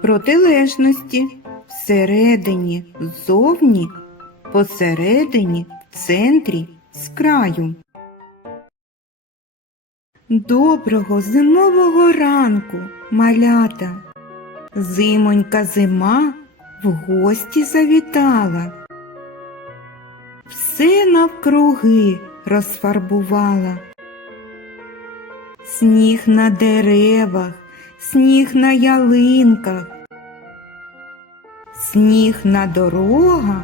Протилежності всередині, ззовні, посередині, в центрі, з краю. Доброго зимового ранку, малята. Зимонька зима в гості завітала. Все навкруги розфарбувала. Сніг на деревах, сніг на ялинках, сніг на дорогах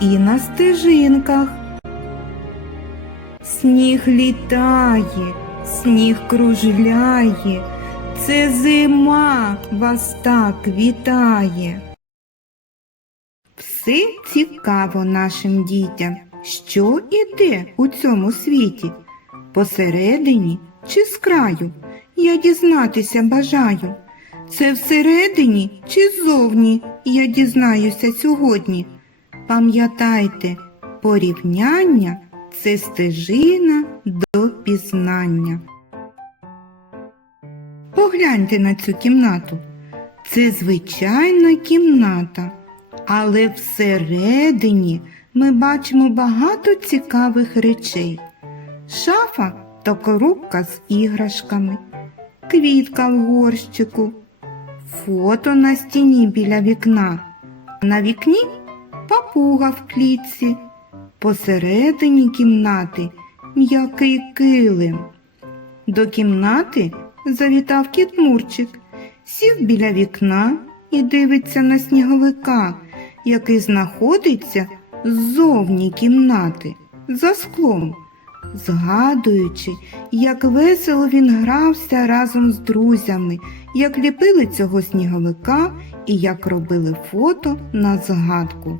і на стежинках. Сніг літає, сніг кружляє, це зима вас так вітає. Все цікаво нашим дітям, що і де у цьому світі, посередині чи з краю. Я дізнатися бажаю. Це всередині чи ззовні, я дізнаюся сьогодні. Пам'ятайте, порівняння це стежина до пізнання. Погляньте на цю кімнату. Це звичайна кімната, але всередині ми бачимо багато цікавих речей. Шафа та коробка з іграшками, квітка в горщику, фото на стіні біля вікна. На вікні папуга в клітці, посередині кімнати м'який килим. До кімнати завітав кіт Мурчик, сів біля вікна і дивиться на сніговика, який знаходиться ззовні кімнати, за склом, згадуючи, як весело він грався разом з друзями, як ліпили цього сніговика і як робили фото на згадку.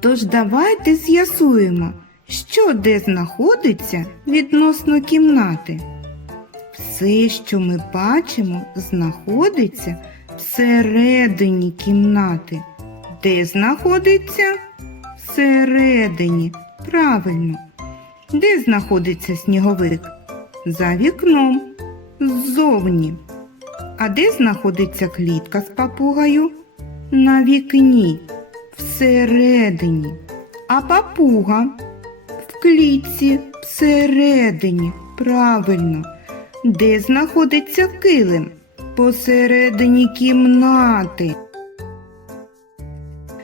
Тож давайте з'ясуємо, що де знаходиться відносно кімнати. Все, що ми бачимо, знаходиться всередині кімнати. Де знаходиться? Всередині. Правильно. Де знаходиться сніговик? За вікном. Ззовні. А де знаходиться клітка з папугою? На вікні. Всередині. А папуга в клітці всередині. Правильно. Де знаходиться килим? Посередині кімнати.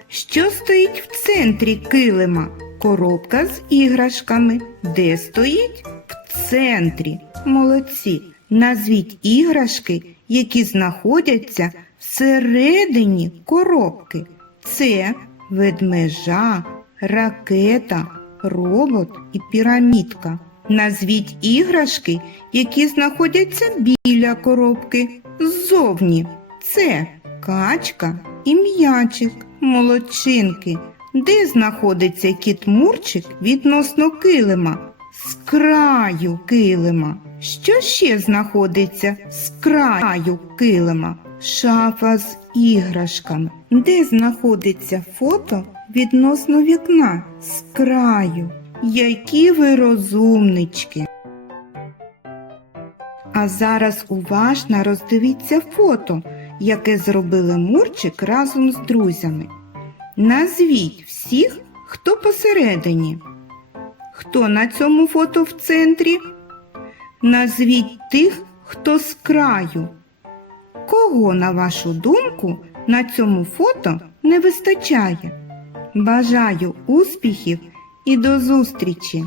Що стоїть в центрі килима? Коробка з іграшками. Де стоїть? В центрі. Молодці. Назвіть іграшки, які знаходяться всередині коробки. Це ведмежа, ракета, робот і пірамідка. Назвіть іграшки, які знаходяться біля коробки ззовні. Це качка і м'ячик, молодчинки. Де знаходиться кіт Мурчик відносно килима? З краю килима. Що ще знаходиться з краю килима? Шафа з іграшками. Де знаходиться фото відносно вікна? З краю. Які ви розумнички. А зараз уважно роздивіться фото, яке зробили Мурчик разом з друзями. Назвіть всіх, хто посередині. Хто на цьому фото в центрі? Назвіть тих, хто з краю. Кого, на вашу думку, на цьому фото не вистачає? Бажаю успіхів і до зустрічі!